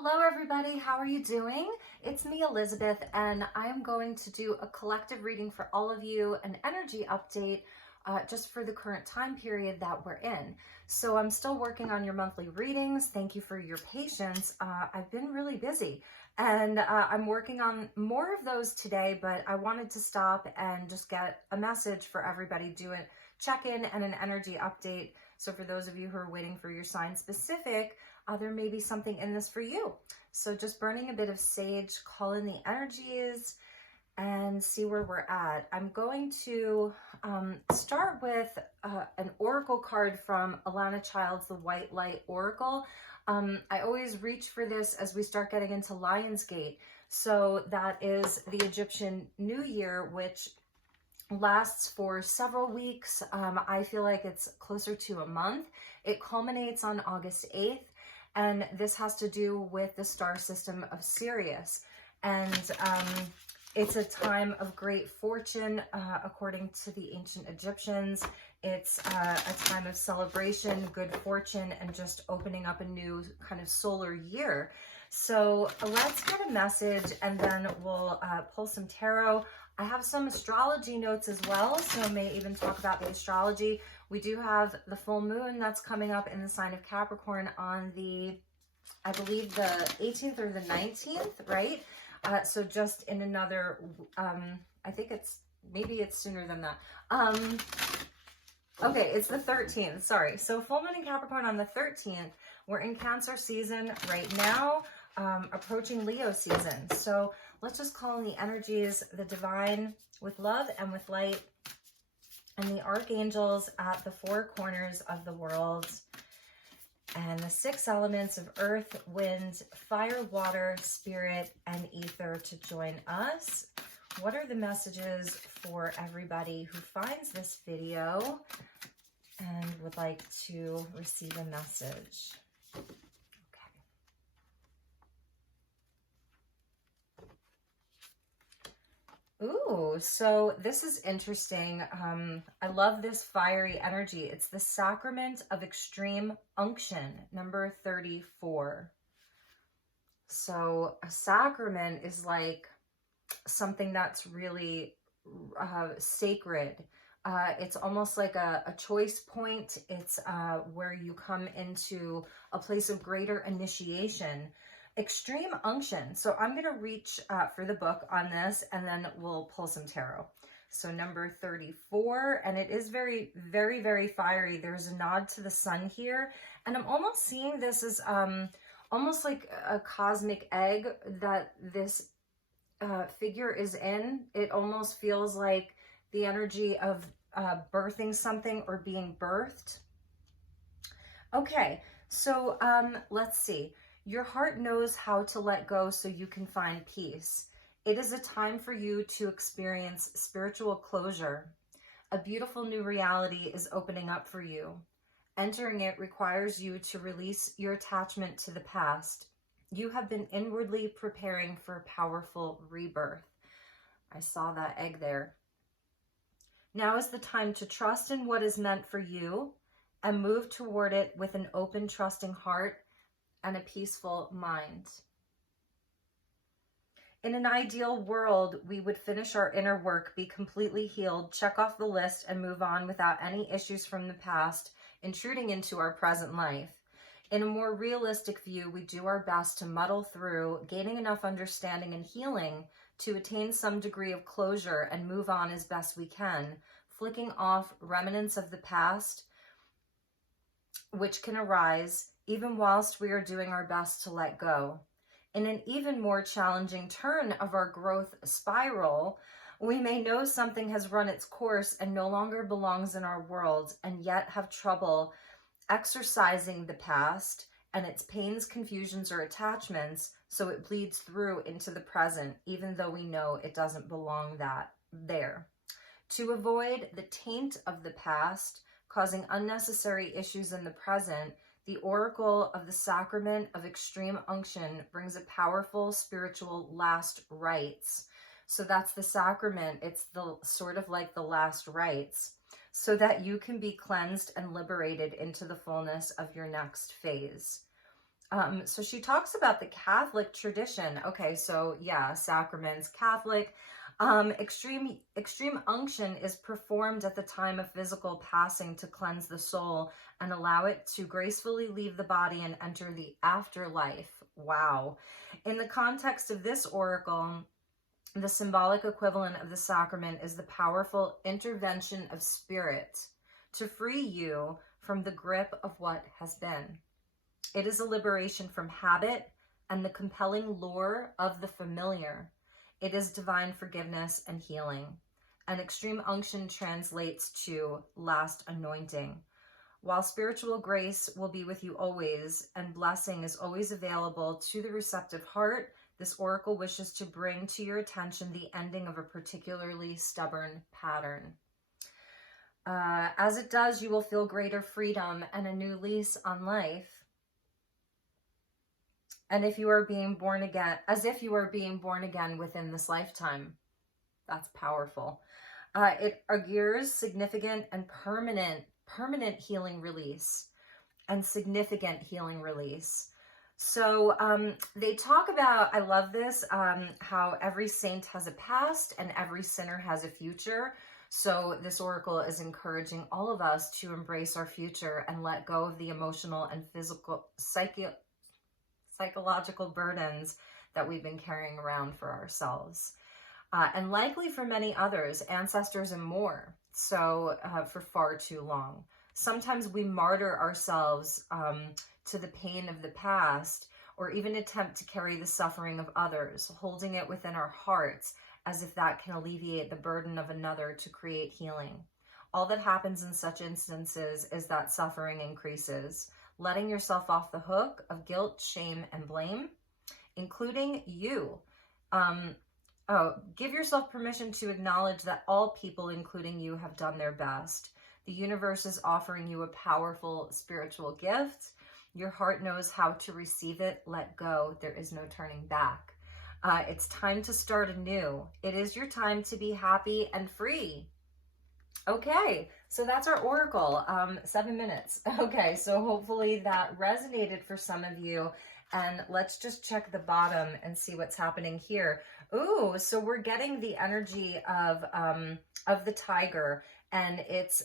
Hello everybody, how are you doing? It's me, Elizabeth, and I'm going to do a collective reading for all of you, an energy update just for the current time period that we're in. So I'm still working on your monthly readings. Thank you for your patience. I've been really busy and I'm working on more of those today, but I wanted to stop and just get a message for everybody, do a check-in and an energy update. So for those of you who are waiting for your sign specific, there may be something in this for you. So just burning a bit of sage, call in the energies and see where we're at. I'm going to start with an oracle card from Alana Child's The White Light Oracle. I always reach for this as we start getting into Lionsgate. So that is the Egyptian New Year, which lasts for several weeks. I feel like it's closer to a month. It culminates on August 8th. And this has to do with the star system of Sirius. And it's a time of great fortune, according to the ancient Egyptians. It's a time of celebration, good fortune, and just opening up a new kind of solar year. So let's get a message and then we'll pull some tarot. I have some astrology notes as well, so I may even talk about the astrology. We do have the full moon that's coming up in the sign of Capricorn on the, I believe the 18th or the 19th, right? So just in another, I think maybe it's sooner than that. Okay, it's the 13th, sorry. So full moon in Capricorn on the 13th. We're in Cancer season right now, approaching Leo season. So let's just call in the energies, the divine with love and with light, and the archangels at the four corners of the world, and the six elements of earth, wind, fire, water, spirit, and ether to join us. What are the messages for everybody who finds this video and would like to receive a message? Ooh, so this is interesting. I love this fiery energy. It's the Sacrament of Extreme Unction, number 34. So a sacrament is like something that's really sacred. It's almost like a choice point. It's where you come into a place of greater initiation. Extreme unction. So I'm going to reach for the book on this and then we'll pull some tarot. So number 34, and it is very, very, very fiery. There's a nod to the sun here. And I'm almost seeing this as almost like a cosmic egg that this figure is in. It almost feels like the energy of birthing something or being birthed. Okay, so let's see. Your heart knows how to let go so you can find peace. It is a time for you to experience spiritual closure. A beautiful new reality is opening up for you. Entering it requires you to release your attachment to the past. You have been inwardly preparing for a powerful rebirth. I saw that egg there. Now is the time to trust in what is meant for you and move toward it with an open, trusting heart and a peaceful mind. In an ideal world, we would finish our inner work, be completely healed, check off the list, and move on without any issues from the past intruding into our present life. In a more realistic view, we do our best to muddle through, gaining enough understanding and healing to attain some degree of closure and move on as best we can, flicking off remnants of the past, which can arise even whilst we are doing our best to let go. In an even more challenging turn of our growth spiral, we may know something has run its course and no longer belongs in our world, and yet have trouble exercising the past and its pains, confusions, or attachments, so it bleeds through into the present, even though we know it doesn't belong there. To avoid the taint of the past, causing unnecessary issues in the present, the Oracle of the Sacrament of Extreme Unction brings a powerful spiritual last rites. So that's the sacrament. It's the sort of like the last rites, so that you can be cleansed and liberated into the fullness of your next phase. So she talks about the Catholic tradition. Okay, so yeah, sacraments, Catholic. Extreme unction is performed at the time of physical passing to cleanse the soul and allow it to gracefully leave the body and enter the afterlife. Wow. In the context of this oracle, the symbolic equivalent of the sacrament is the powerful intervention of spirit to free you from the grip of what has been. It is a liberation from habit and the compelling lure of the familiar. It is divine forgiveness and healing. And extreme unction translates to last anointing. While spiritual grace will be with you always and blessing is always available to the receptive heart, this oracle wishes to bring to your attention the ending of a particularly stubborn pattern. As it does, you will feel greater freedom and a new lease on life. And if you are being born again, as if you are being born again within this lifetime. That's powerful. It augurs significant and permanent healing release and significant healing release. So they talk about, I love this, how every saint has a past and every sinner has a future. So this oracle is encouraging all of us to embrace our future and let go of the emotional and physical, psychological burdens that we've been carrying around for ourselves. And likely for many others, ancestors and more, so for far too long. Sometimes we martyr ourselves to the pain of the past, or even attempt to carry the suffering of others, holding it within our hearts as if that can alleviate the burden of another to create healing. All that happens in such instances is that suffering increases, letting yourself off the hook of guilt, shame, and blame, including you. Give yourself permission to acknowledge that all people, including you, have done their best. The universe is offering you a powerful spiritual gift. Your heart knows how to receive it. Let go. There is no turning back. It's time to start anew. It is your time to be happy and free. Okay, so that's our oracle, 7 minutes. Okay, so hopefully that resonated for some of you. And let's just check the bottom and see what's happening here. Ooh, so we're getting the energy of the tiger, and it's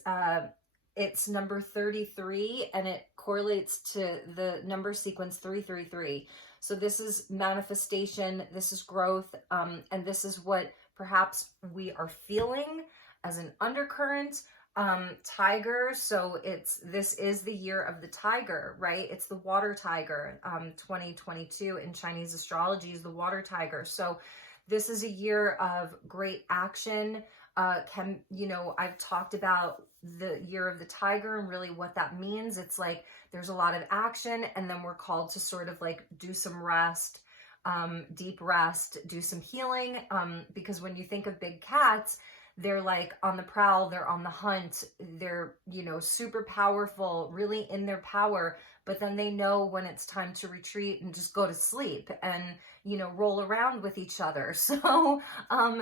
number 33, and it correlates to the number sequence 333. So this is manifestation, this is growth, and this is what perhaps we are feeling as an undercurrent. Tiger, so this is the year of the tiger, right? It's the water tiger. 2022 in Chinese astrology is the water tiger. So this is a year of great action. I've talked about the year of the tiger and really what that means. It's like there's a lot of action, and then we're called to sort of like do some rest, deep rest, do some healing, because when you think of big cats, they're like on the prowl, they're on the hunt, they're, super powerful, really in their power, but then they know when it's time to retreat and just go to sleep and, roll around with each other. So,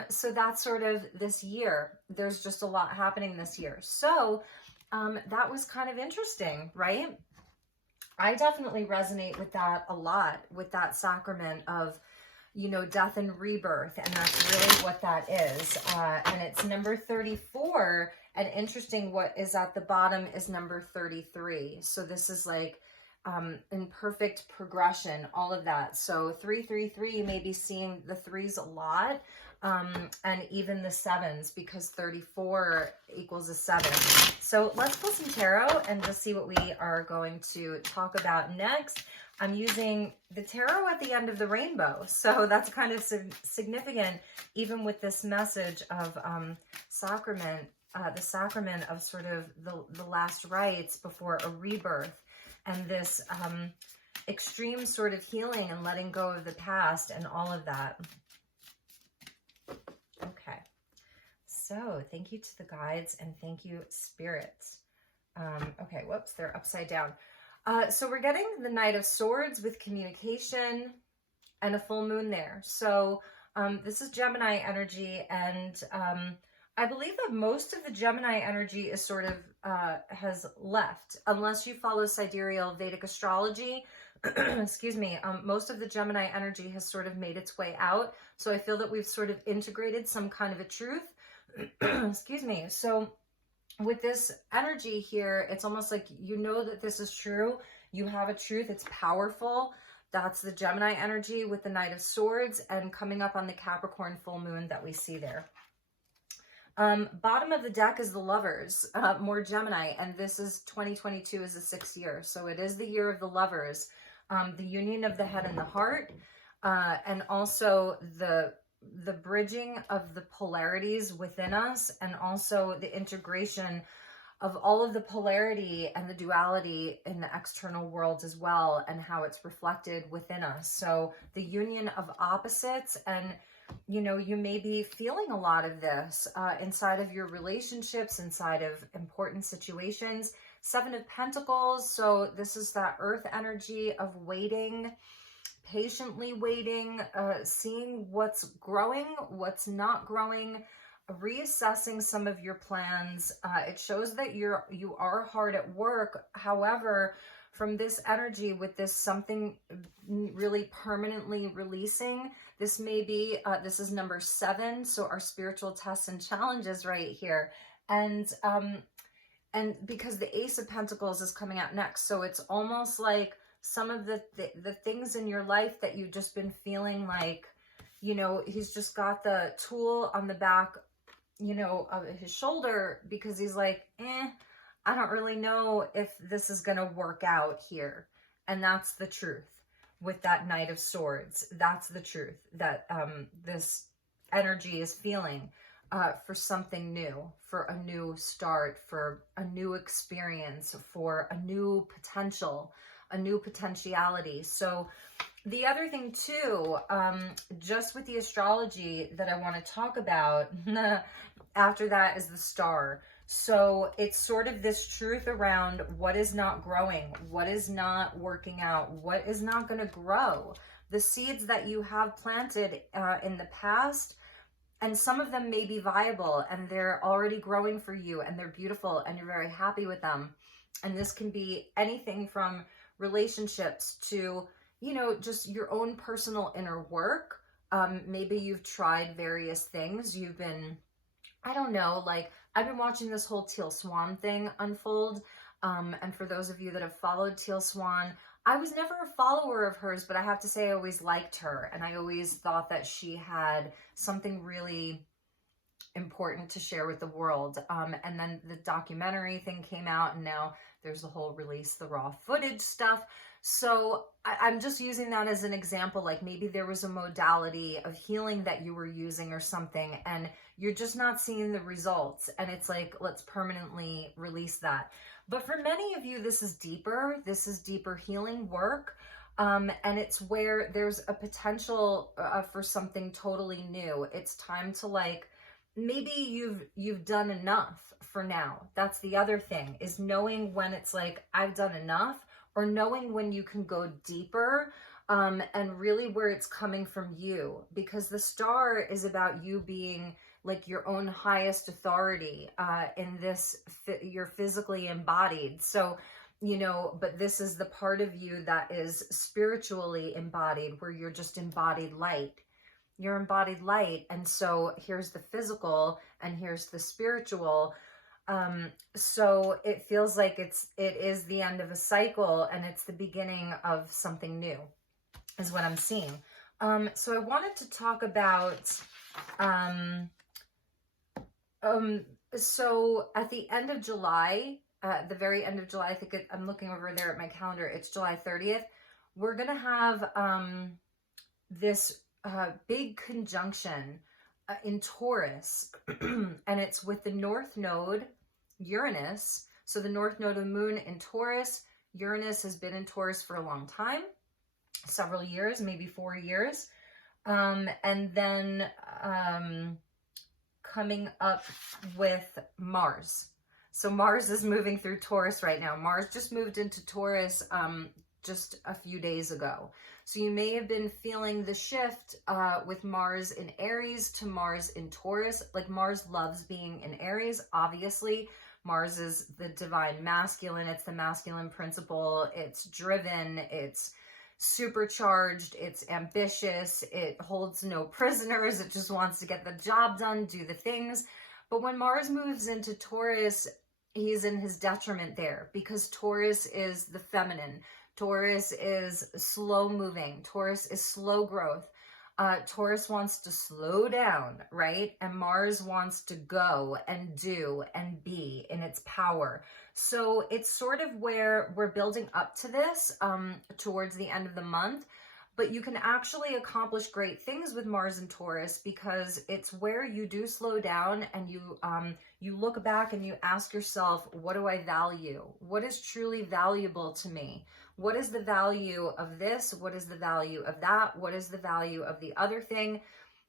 so that's sort of this year. There's just a lot happening this year. So, that was kind of interesting, right? I definitely resonate with that a lot, with that sacrament of, death and rebirth. And that's really what that is. And it's number 34. And interesting, what is at the bottom is number 33. So this is like in perfect progression, all of that. So 333, you may be seeing the threes a lot, and even the sevens, because 34 equals a 7. So let's pull some tarot and just see what we are going to talk about next. I'm using the tarot at the end of the rainbow, so that's kind of significant, even with this message of sacrament, the sacrament of sort of the last rites before a rebirth, and this extreme sort of healing and letting go of the past and all of that. Okay, so thank you to the guides and thank you, spirits. Okay, whoops, they're upside down. So we're getting the Knight of Swords with communication and a full moon there. So this is Gemini energy, and I believe that most of the Gemini energy is sort of has left, unless you follow sidereal Vedic astrology. excuse me, most of the Gemini energy has sort of made its way out. So I feel that we've sort of integrated some kind of a truth. Excuse me. So with this energy here, it's almost like you know that this is true. You have a truth. It's powerful. That's the Gemini energy with the Knight of Swords and coming up on the Capricorn full moon that we see there. Bottom of the deck is the Lovers, more Gemini, and this is 2022 is the 6th year. So it is the year of the Lovers, the union of the head and the heart, and also the bridging of the polarities within us, and also the integration of all of the polarity and the duality in the external world as well, and how it's reflected within us. So the union of opposites, and you know, you may be feeling a lot of this inside of your relationships, inside of important situations. 7 of Pentacles, so this is that earth energy of waiting, patiently waiting, seeing what's growing, what's not growing, reassessing some of your plans. It shows that you are hard at work. However, from this energy with this something really permanently releasing, this may be, this is number 7. So our spiritual tests and challenges right here. And because the Ace of Pentacles is coming out next. So it's almost like some of the things in your life that you've just been feeling like, you know, he's just got the tool on the back, you know, of his shoulder, because he's like, I don't really know if this is going to work out here. And that's the truth with that Knight of Swords. That's the truth that this energy is feeling for something new, for a new start, for a new experience, for a new potential, a new potentiality. So the other thing too, just with the astrology that I want to talk about after that is the star. So it's sort of this truth around what is not growing, what is not working out, what is not going to grow. The seeds that you have planted in the past, and some of them may be viable and they're already growing for you and they're beautiful and you're very happy with them. And this can be anything from relationships to, you know, just your own personal inner work. Maybe you've tried various things. You've been, I don't know, like I've been watching this whole Teal Swan thing unfold. And for those of you that have followed Teal Swan, I was never a follower of hers, but I have to say I always liked her. And I always thought that she had something really important to share with the world. And then the documentary thing came out, and now there's the whole release, the raw footage stuff. So I'm just using that as an example, like maybe there was a modality of healing that you were using or something, and you're just not seeing the results. And it's like, let's permanently release that. But for many of you, this is deeper. This is deeper healing work. And it's where there's a potential for something totally new. It's time to, like, maybe you've done enough for now. That's the other thing, is knowing when it's like, I've done enough, or knowing when you can go deeper, and really where it's coming from you, because the star is about you being like your own highest authority in this, you're physically embodied. So, you know, but this is the part of you that is spiritually embodied, where you're just embodied light. You're embodied light. And so here's the physical and here's the spiritual. So it feels like it is the end of a cycle, and it's the beginning of something new, is what I'm seeing. So I wanted to talk about, so at the end of July, the very end of July, I think I'm looking over there at my calendar, it's July 30th. We're going to have, this, big conjunction in Taurus, and it's with the North Node, Uranus. So the North Node of the moon in Taurus. Uranus has been in Taurus for a long time, several years, maybe 4 years. And then coming up with Mars. So Mars is moving through Taurus right now. Mars just moved into Taurus just a few days ago. So you may have been feeling the shift with Mars in Aries to Mars in Taurus. Like, Mars loves being in Aries, obviously. Mars is the divine masculine. It's the masculine principle. It's driven. It's supercharged, it's ambitious, it holds no prisoners, it just wants to get the job done, do the things. But when Mars moves into Taurus, he's in his detriment there, because Taurus is the feminine. Taurus is slow moving. Taurus is slow growth. Taurus wants to slow down, right? And Mars wants to go and do and be in its power. So it's sort of where we're building up to this towards the end of the month. But you can actually accomplish great things with Mars and Taurus, because it's where you do slow down and you look back and you ask yourself, what do I value? What is truly valuable to me? What is the value of this? What is the value of that? What is the value of the other thing?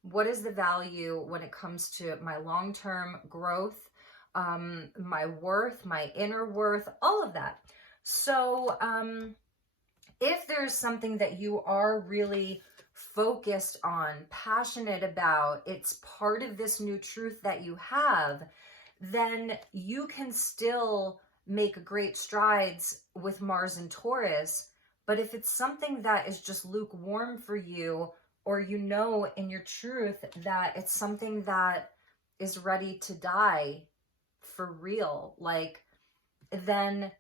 What is the value when it comes to my long-term growth, my worth, my inner worth, all of that. So, if there's something that you are really focused on, passionate about, it's part of this new truth that you have, then you can still make great strides with Mars and Taurus. But if it's something that is just lukewarm for you, or you know in your truth that it's something that is ready to die for real, like, then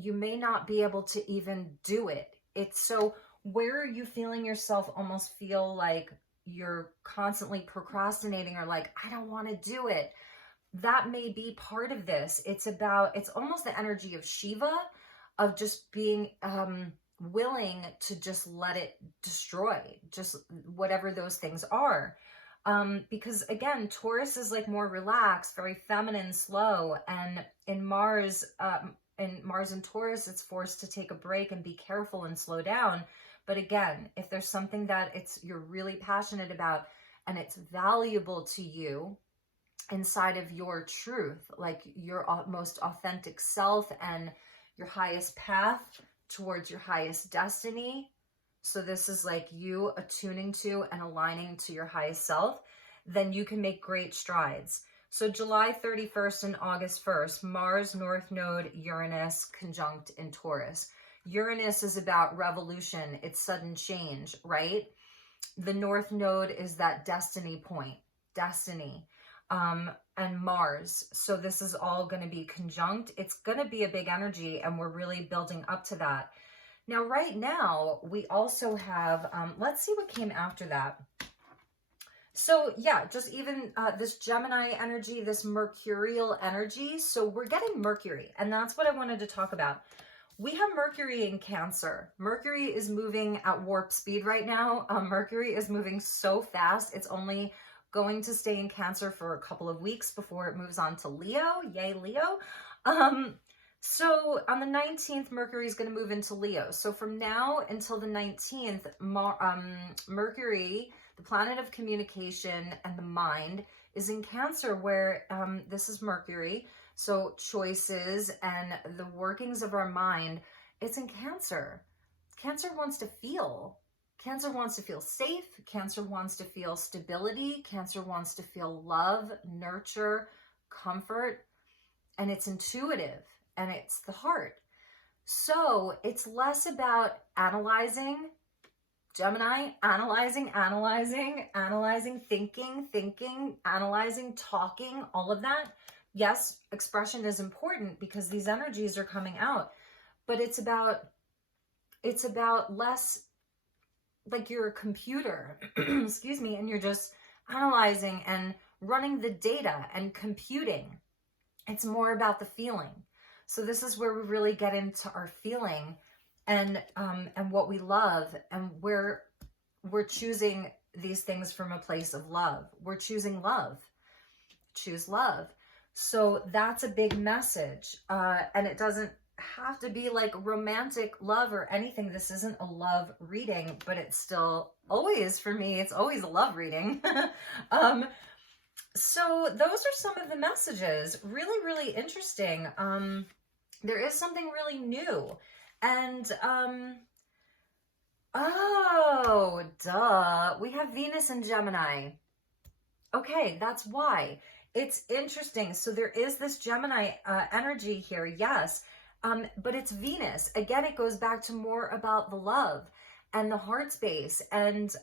you may not be able to even do it. It's so, where are you feeling yourself almost feel like you're constantly procrastinating, or like, I don't want to do it? That may be part of this. It's almost the energy of Shiva, of just being willing to just let it destroy, just whatever those things are. Because again, Taurus is like more relaxed, very feminine, slow, and in Mars and Taurus, it's forced to take a break and be careful and slow down. But again, if there's something that you're really passionate about and it's valuable to you inside of your truth, like your most authentic self and your highest path towards your highest destiny. So this is like you attuning to and aligning to your highest self, then you can make great strides. So July 31st and August 1st, Mars North Node Uranus conjunct in Taurus. Uranus is about revolution. It's sudden change, right? The North Node is that destiny point, destiny, and Mars. So this is all going to be conjunct. It's going to be a big energy, and we're really building up to that. Now, right now, we also have, let's see what came after that. So yeah, just even this Gemini energy, this Mercurial energy. So we're getting Mercury, and that's what I wanted to talk about. We have Mercury in Cancer. Mercury is moving at warp speed right now. Mercury is moving so fast. It's only going to stay in Cancer for a couple of weeks before it moves on to Leo. Yay, Leo. So on the 19th, Mercury is going to move into Leo. So from now until the 19th, Mercury, the planet of communication and the mind, is in Cancer, where this is Mercury. So choices and the workings of our mind, it's in Cancer. Cancer wants to feel. Cancer wants to feel safe. Cancer wants to feel stability. Cancer wants to feel love, nurture, comfort, and it's intuitive. And it's the heart. So it's less about analyzing, Gemini, analyzing, thinking, analyzing, talking, all of that. Yes, expression is important because these energies are coming out, but it's about less like you're a computer, excuse me, and you're just analyzing and running the data and computing. It's more about the feeling. So this is where we really get into our feeling and what we love, and where we're choosing these things from a place of love. We're choosing love. Choose love. So that's a big message. And it doesn't have to be like romantic love or anything. This isn't a love reading, but it's still always, for me, it's always a love reading. So those are some of the messages. Really, really interesting. There is something really new. And, oh, duh. We have Venus in Gemini. Okay, that's why. It's interesting. So there is this Gemini energy here, yes. But it's Venus. Again, it goes back to more about the love and the heart space, and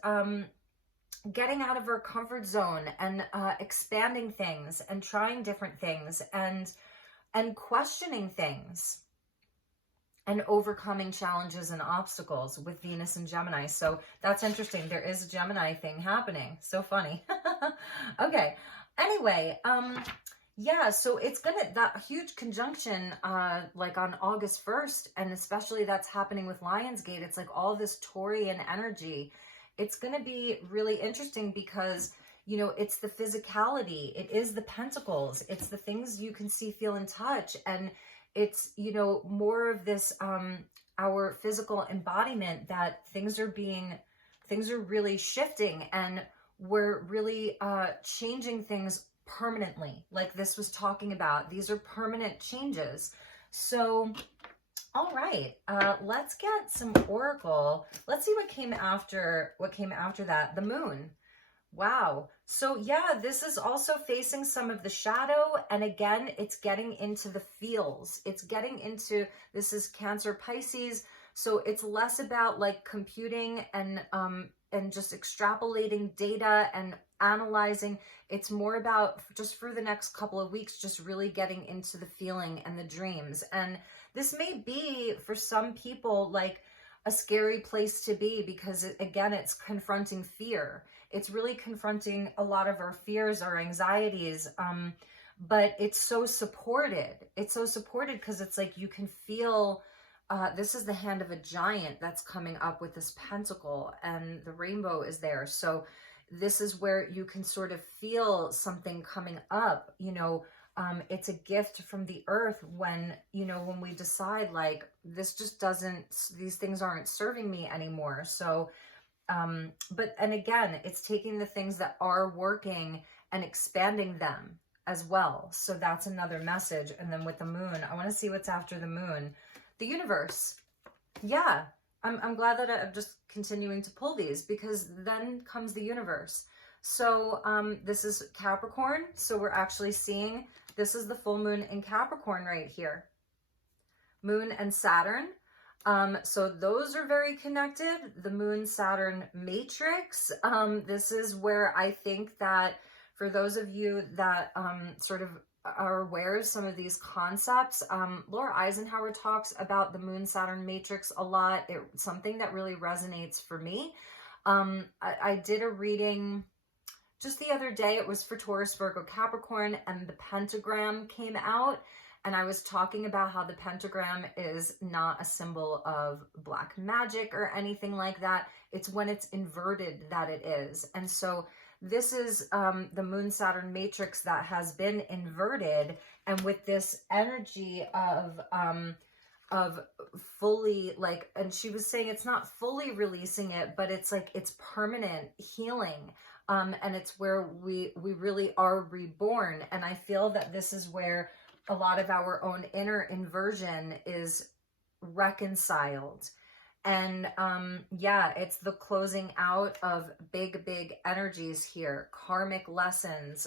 getting out of our comfort zone, and expanding things and trying different things, and questioning things, and overcoming challenges and obstacles with Venus and Gemini. So that's interesting. There is a Gemini thing happening. So funny. Okay. Anyway, yeah, so it's that huge conjunction, like on August 1st, and especially that's happening with Lionsgate. It's like all this Taurian energy. It's gonna be really interesting because, you know, it's the physicality. It is the Pentacles. It's the things you can see, feel, and touch. And it's, you know, more of this, our physical embodiment, that things are really shifting, and we're really changing things permanently, like this was talking about. These are permanent changes. So, all right, let's get some oracle. Let's see what came after that. The moon. Wow. So yeah, this is also facing some of the shadow. And again, it's getting into the feels. It's getting into, this is Cancer, Pisces. So it's less about like computing and just extrapolating data and analyzing. It's more about, just for the next couple of weeks, just really getting into the feeling and the dreams. And this may be, for some people, like a scary place to be, because again, it's confronting fear. It's really confronting a lot of our fears, our anxieties, but it's so supported. It's so supported because it's like you can feel, this is the hand of a giant that's coming up with this pentacle, and the rainbow is there. So this is where you can sort of feel something coming up, you know. It's a gift from the earth when, you know, when we decide like, this just doesn't, these things aren't serving me anymore. So, and again, it's taking the things that are working and expanding them as well. So that's another message. And then with the moon, I want to see what's after the moon. The universe. Yeah, I'm glad that I'm just continuing to pull these, because then comes the universe. So this is Capricorn. So we're actually seeing, this is the full moon in Capricorn right here. Moon and Saturn. So those are very connected. The Moon Saturn matrix. This is where I think that for those of you that sort of are aware of some of these concepts, Laura Eisenhower talks about the Moon Saturn matrix a lot. It's something that really resonates for me. I did a reading just the other day. It was for Taurus, Virgo, Capricorn, and the pentagram came out. And I was talking about how the pentagram is not a symbol of black magic or anything like that. It's when it's inverted that it is. And so this is the Moon Saturn matrix that has been inverted. And with this energy of fully, like, and she was saying it's not fully releasing it, but it's like it's permanent healing. And it's where we really are reborn. And I feel that this is where a lot of our own inner inversion is reconciled. And yeah, it's the closing out of big energies here, karmic lessons,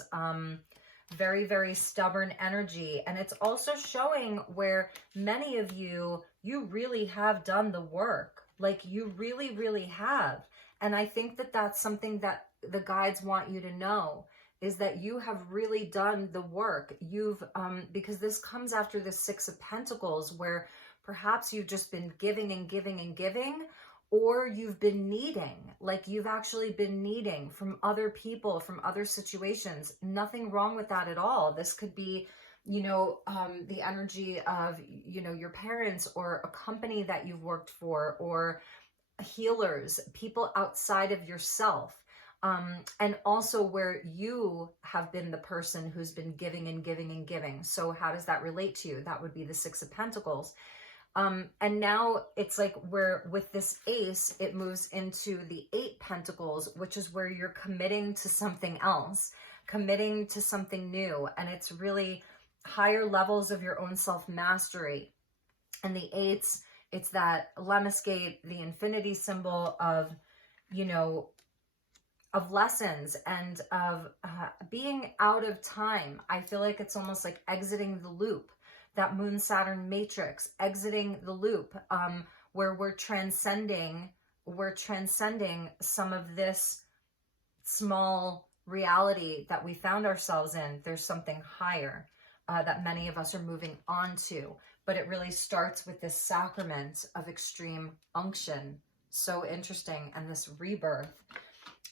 very, very stubborn energy. And it's also showing where many of you really have done the work. Like you really have. And I think that that's something that the guides want you to know, is that you have really done the work. You've, because this comes after the Six of Pentacles, where perhaps you've just been giving and giving and giving, or you've been needing, like you've actually been needing from other people, from other situations. Nothing wrong with that at all. This could be, you know, the energy of, you know, your parents, or a company that you've worked for, or healers, people outside of yourself. And also where you have been the person who's been giving and giving and giving. So how does that relate to you? That would be the Six of Pentacles. And now it's like where with this ace, it moves into the Eight Pentacles, which is where you're committing to something else, committing to something new. And it's really higher levels of your own self-mastery. And the eights, it's that lemniscate, the infinity symbol of, you know, of lessons and of being out of time. I feel like it's almost like exiting the loop. that Moon Saturn matrix, exiting the loop, where we're transcending some of this small reality that we found ourselves in. There's something higher that many of us are moving on to, but it really starts with this sacrament of extreme unction. So interesting. And this rebirth.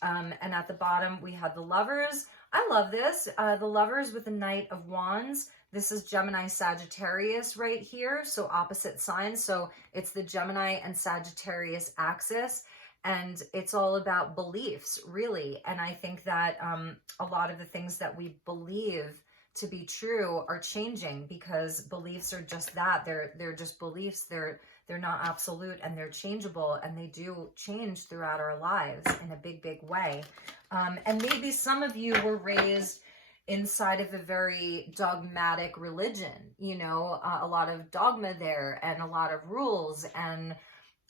And at the bottom, we had the Lovers. I love this. The Lovers with the Knight of Wands. This is Gemini Sagittarius right here. So opposite signs. So it's the Gemini and Sagittarius axis. And it's all about beliefs, really. And I think that a lot of the things that we believe to be true are changing, because beliefs are just that. They're just beliefs. They're not absolute, and they're changeable, and they do change throughout our lives in a big, big way. And maybe some of you were raised inside of a very dogmatic religion, you know, a lot of dogma there, and a lot of rules, and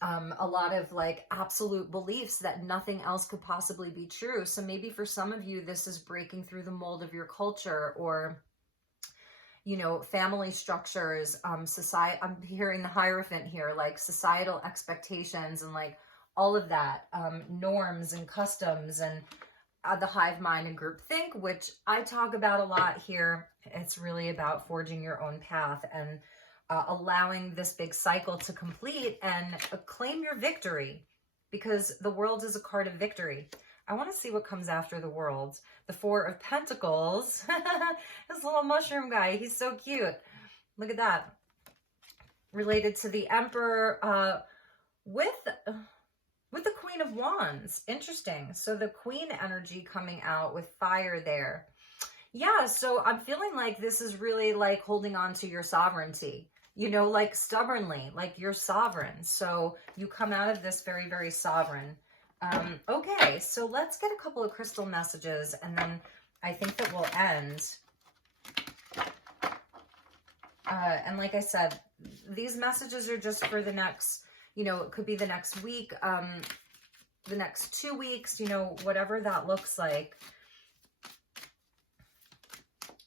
a lot of like absolute beliefs that nothing else could possibly be true. So maybe for some of you, this is breaking through the mold of your culture, or, you know, family structures, society. I'm hearing the Hierophant here, like societal expectations and like all of that, norms and customs, and the hive mind and group think, which I talk about a lot here. It's really about forging your own path and allowing this big cycle to complete and claim your victory, because the World is a card of victory. I want to see what comes after the World. The Four of Pentacles. This little mushroom guy, he's so cute. Look at that. Related to the Emperor with the Queen of Wands. Interesting. So the Queen energy coming out with fire there. Yeah, so I'm feeling like this is really like holding on to your sovereignty. You know, like stubbornly, like you're sovereign. So you come out of this very, very sovereign. Okay, so let's get a couple of crystal messages, and then I think that we'll end. And like I said, these messages are just for the next, you know, it could be the next week, the next 2 weeks, you know, whatever that looks like.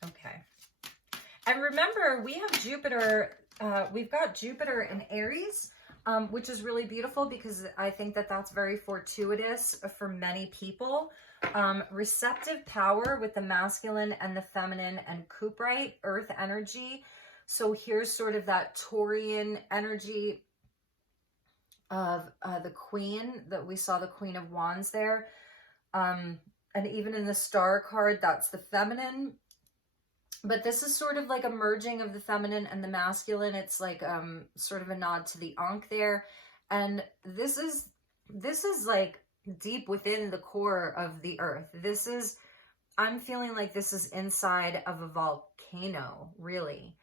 Okay. And remember, we have Jupiter, we've got Jupiter in Aries, which is really beautiful, because I think that that's very fortuitous for many people. Receptive power with the masculine and the feminine, and Cuprite, earth energy. So here's sort of that Taurian energy of the Queen, that we saw the Queen of Wands there. And even in the Star card, that's the feminine. But this is sort of like a merging of the feminine and the masculine. It's like sort of a nod to the Ankh there. And this is like deep within the core of the earth. This is, I'm feeling like this is inside of a volcano, really.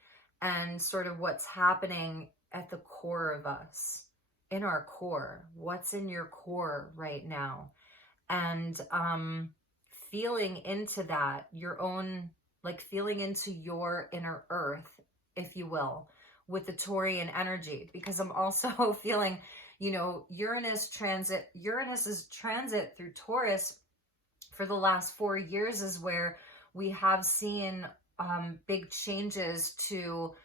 And sort of what's happening at the core of us, in our core. What's in your core right now? And feeling into that, your own, like feeling into your inner earth, if you will, with the Taurian energy, because I'm also feeling, you know, Uranus's transit through Taurus for the last 4 years is where we have seen big changes to,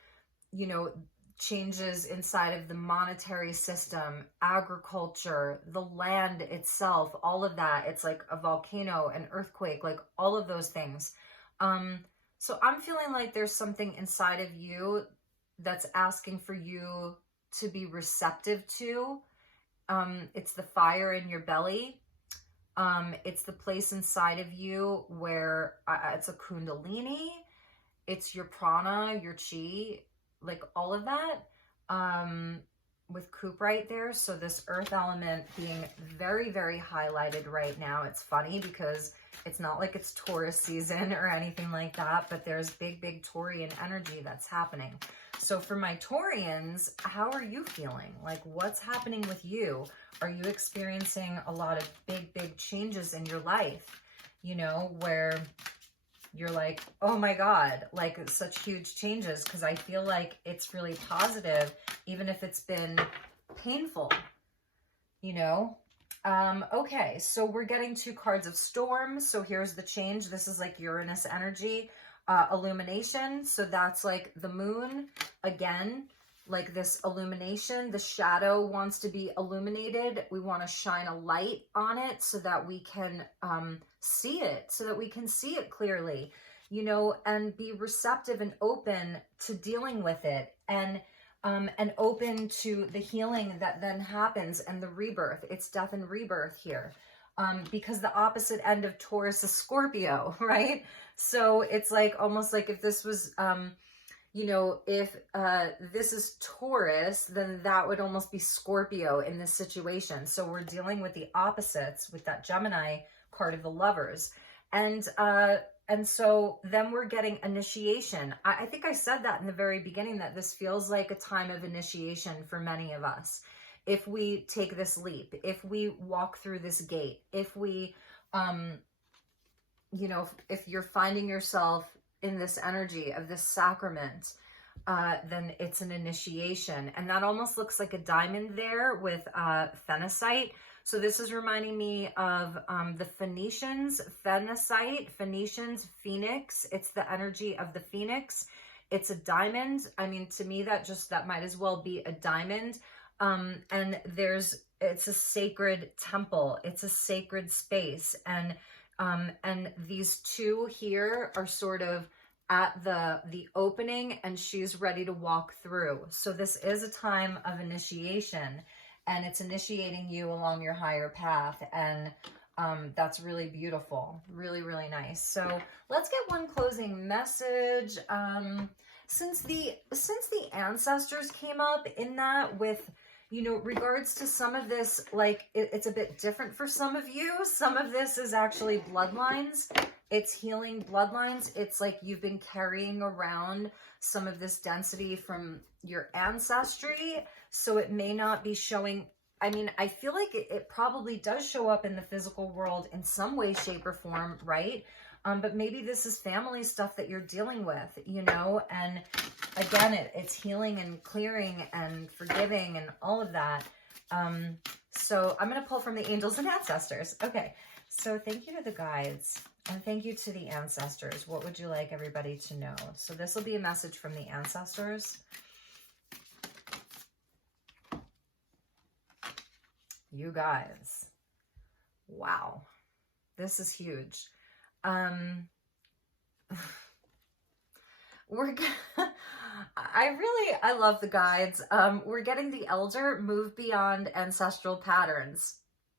you know, changes inside of the monetary system, agriculture, the land itself, all of that. It's like a volcano, an earthquake, like all of those things. So I'm feeling like there's something inside of you that's asking for you to be receptive to. It's the fire in your belly. It's the place inside of you where it's a kundalini. It's your prana, your chi, like all of that. With Cuprite there. So this earth element being very, very highlighted right now. It's funny because it's not like it's Taurus season or anything like that, but there's big, big Taurian energy that's happening. So for my Taurians, how are you feeling? Like, what's happening with you? Are you experiencing a lot of big, big changes in your life? You know, where you're like, oh my God, like such huge changes, because I feel like it's really positive, even if it's been painful, you know? Okay, so we're getting 2 cards of storm. So here's the change. This is like Uranus energy. illumination. So that's like the moon, again, like this illumination. The shadow wants to be illuminated. We want to shine a light on it so that we can see it, so that we can see it clearly, you know, and be receptive and open to dealing with it, and open to the healing that then happens and the rebirth. It's death and rebirth here. Because the opposite end of Taurus is Scorpio, right? So it's like almost like if this was, you know, if this is Taurus, then that would almost be Scorpio in this situation. So we're dealing with the opposites with that Gemini card of the Lovers. And so then we're getting initiation. I think I said that in the very beginning, that this feels like a time of initiation for many of us. If we take this leap, if we walk through this gate, if we, you know, if you're finding yourself in this energy of this sacrament, then it's an initiation. And that almost looks like a diamond there with phenacite. So this is reminding me of the Phoenicians, Phoenicians, Phoenix. It's the energy of the Phoenix. It's a diamond. I mean, to me, that might as well be a diamond. And it's a sacred temple. It's a sacred space. And these two here are sort of at the opening, and she's ready to walk through. So this is a time of initiation, and it's initiating you along your higher path. And that's really beautiful. Really, really nice. So let's get one closing message. Since the ancestors came up in that with, you know, regards to some of this, like it's a bit different for some of you. Some of this is actually bloodlines. It's healing bloodlines. It's like you've been carrying around some of this density from your ancestry. So it may not be showing. I mean, I feel like it probably does show up in the physical world in some way, shape, or form, right? But maybe this is family stuff that you're dealing with, you know, and again, it's healing and clearing and forgiving and all of that. So I'm going to pull from the angels and ancestors. Okay. So thank you to the guides, and thank you to the ancestors. What would you like everybody to know? So this will be a message from the ancestors. You guys. Wow. This is huge. I love the guides. We're getting the elder, move beyond ancestral patterns.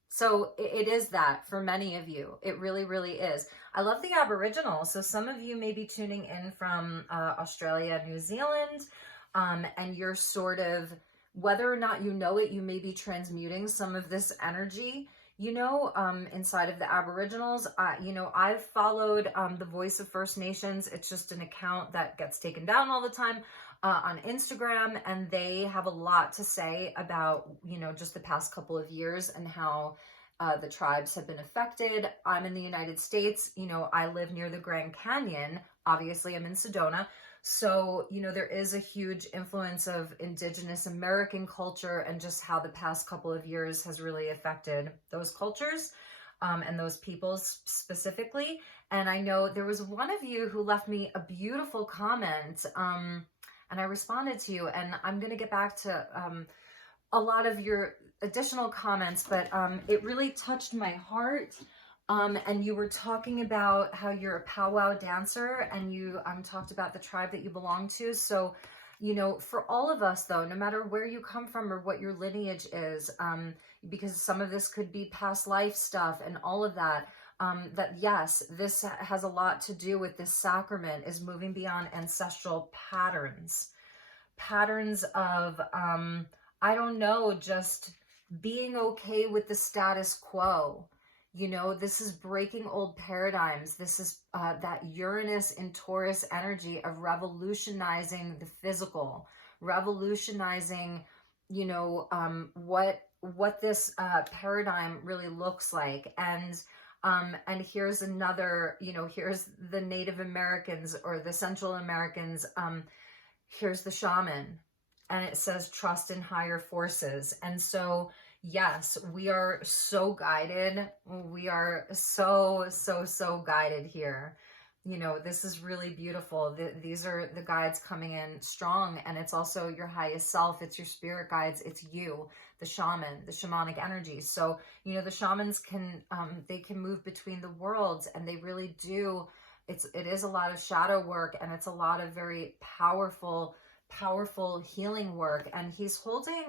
So it is that for many of you. It really, really is. I love the Aboriginal. So some of you may be tuning in from Australia, New Zealand, and you're sort of, whether or not you know it, you may be transmuting some of this energy, you know, inside of the Aboriginals. You know, I've followed the Voice of First Nations. It's just an account that gets taken down all the time on Instagram, and they have a lot to say about, you know, just the past couple of years and how the tribes have been affected. I'm in the United States. You know, I live near the Grand Canyon. Obviously, I'm in Sedona. So, you know, there is a huge influence of Indigenous American culture, and just how the past couple of years has really affected those cultures and those peoples specifically. And I know there was one of you who left me a beautiful comment, and I responded to you, and I'm going to get back to a lot of your additional comments, but it really touched my heart. And you were talking about how you're a powwow dancer, and you talked about the tribe that you belong to. So, you know, for all of us though, no matter where you come from or what your lineage is, because some of this could be past life stuff and all of that, that yes, this has a lot to do with this sacrament, is moving beyond ancestral patterns of, I don't know, just being okay with the status quo. You know, this is breaking old paradigms. This is that Uranus in Taurus energy of revolutionizing the physical, revolutionizing, you know, what this paradigm really looks like. And here's another, you know, here's the Native Americans or the Central Americans. Here's the shaman, and it says trust in higher forces. And so, yes, we are so guided. We are so guided here. you know, this is really beautiful. These are the guides coming in strong, and it's also your highest self. It's your spirit guides. It's you, the shaman, the shamanic energy. So, you know, the shamans can, they can move between the worlds, and they really do. It is a lot of shadow work, and it's a lot of very powerful healing work. And he's holding,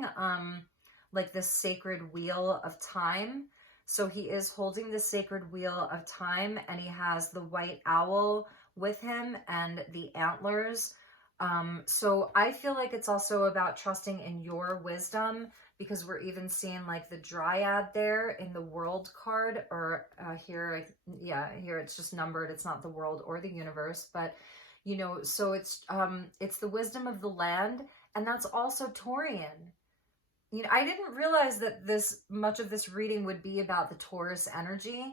like this sacred wheel of time. So he is holding the sacred wheel of time, and he has the white owl with him and the antlers. So I feel like it's also about trusting in your wisdom, because we're even seeing like the dryad there in the world card, or here it's just numbered. It's not the world or the universe, but you know, so it's the wisdom of the land, and that's also Taurian. You know, I didn't realize that much of this reading would be about the Taurus energy.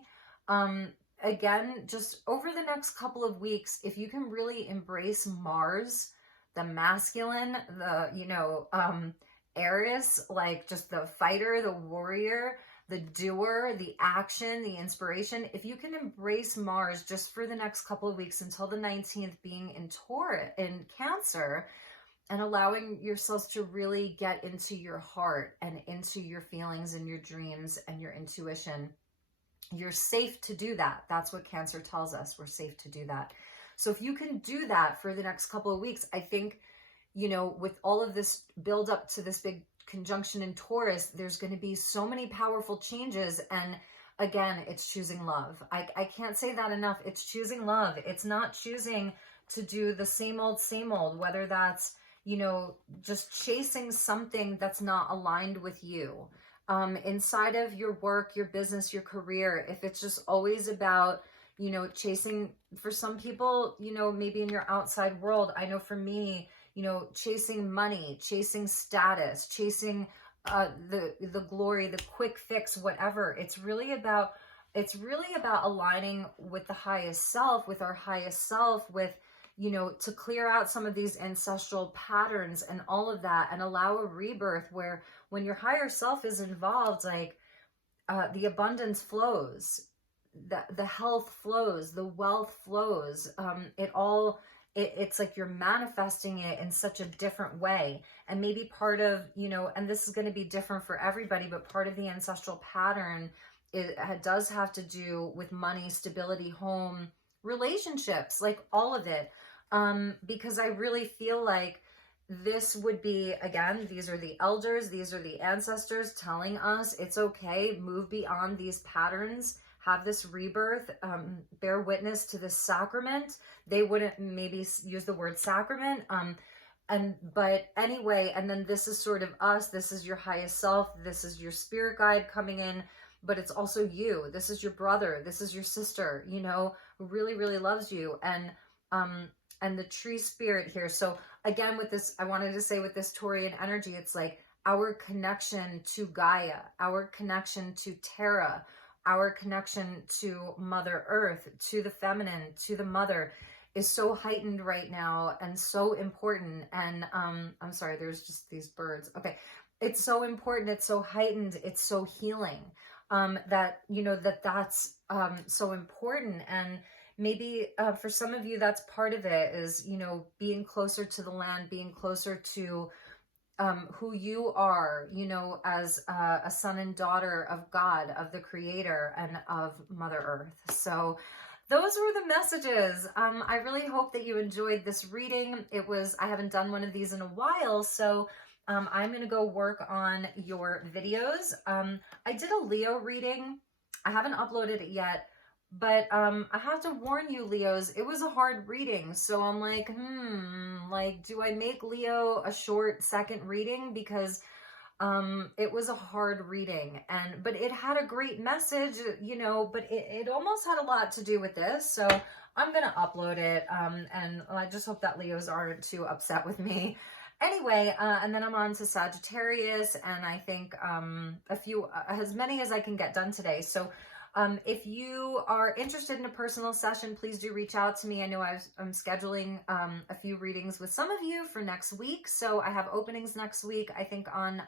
Again, just over the next couple of weeks, if you can really embrace Mars, the masculine, the, you know, Aries, like just the fighter, the warrior, the doer, the action, the inspiration. If you can embrace Mars just for the next couple of weeks until the 19th, being in Cancer, and allowing yourselves to really get into your heart and into your feelings and your dreams and your intuition, you're safe to do that. That's what Cancer tells us. We're safe to do that. So if you can do that for the next couple of weeks, I think, you know, with all of this build up to this big conjunction in Taurus, there's going to be so many powerful changes. And again, it's choosing love. I can't say that enough. It's choosing love. It's not choosing to do the same old, whether that's, you know, just chasing something that's not aligned with you. Inside of your work, your business, your career, if it's just always about, you know, chasing, for some people, you know, maybe in your outside world, I know for me, you know, chasing money, chasing status, chasing the glory, the quick fix, whatever. It's really about aligning with the highest self, with our highest self, with, you know, to clear out some of these ancestral patterns and all of that, and allow a rebirth where when your higher self is involved, like the abundance flows, the health flows, the wealth flows, it's like you're manifesting it in such a different way. And maybe part of, you know, and this is going to be different for everybody, but part of the ancestral pattern, it does have to do with money, stability, home, relationships, like all of it. Because I really feel like this would be, again, these are the elders, these are the ancestors telling us it's okay, move beyond these patterns, have this rebirth, bear witness to this sacrament. They wouldn't maybe use the word sacrament, but anyway, and then this is sort of us, this is your highest self, this is your spirit guide coming in, but it's also you, this is your brother, this is your sister, you know, who really, really loves you, and the tree spirit here. So again, with this, I wanted to say with this Taurian energy, it's like our connection to Gaia, our connection to Terra, our connection to Mother Earth, to the feminine, to the mother, is so heightened right now and so important. And I'm sorry, there's just these birds. Okay. It's so important. It's so heightened. It's so healing, that, you know, that's so important. And maybe for some of you, that's part of it, is, you know, being closer to the land, being closer to who you are, you know, as a son and daughter of God, of the Creator, and of Mother Earth. So those were the messages. I really hope that you enjoyed this reading. I haven't done one of these in a while, so I'm going to go work on your videos. I did a Leo reading. I haven't uploaded it yet, but I have to warn you, Leos, it was a hard reading. So I'm like, do I make Leo a short second reading? Because it was a hard reading, but it had a great message, you know, but it almost had a lot to do with this. So I'm going to upload it. And I just hope that Leos aren't too upset with me. Anyway, and then I'm on to Sagittarius, and I think as many as I can get done today. So if you are interested in a personal session, please do reach out to me. I know I'm scheduling a few readings with some of you for next week. So I have openings next week, I think on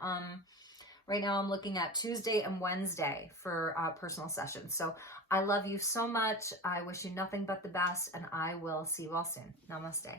Right now I'm looking at Tuesday and Wednesday for personal sessions. So I love you so much. I wish you nothing but the best, and I will see you all soon. Namaste.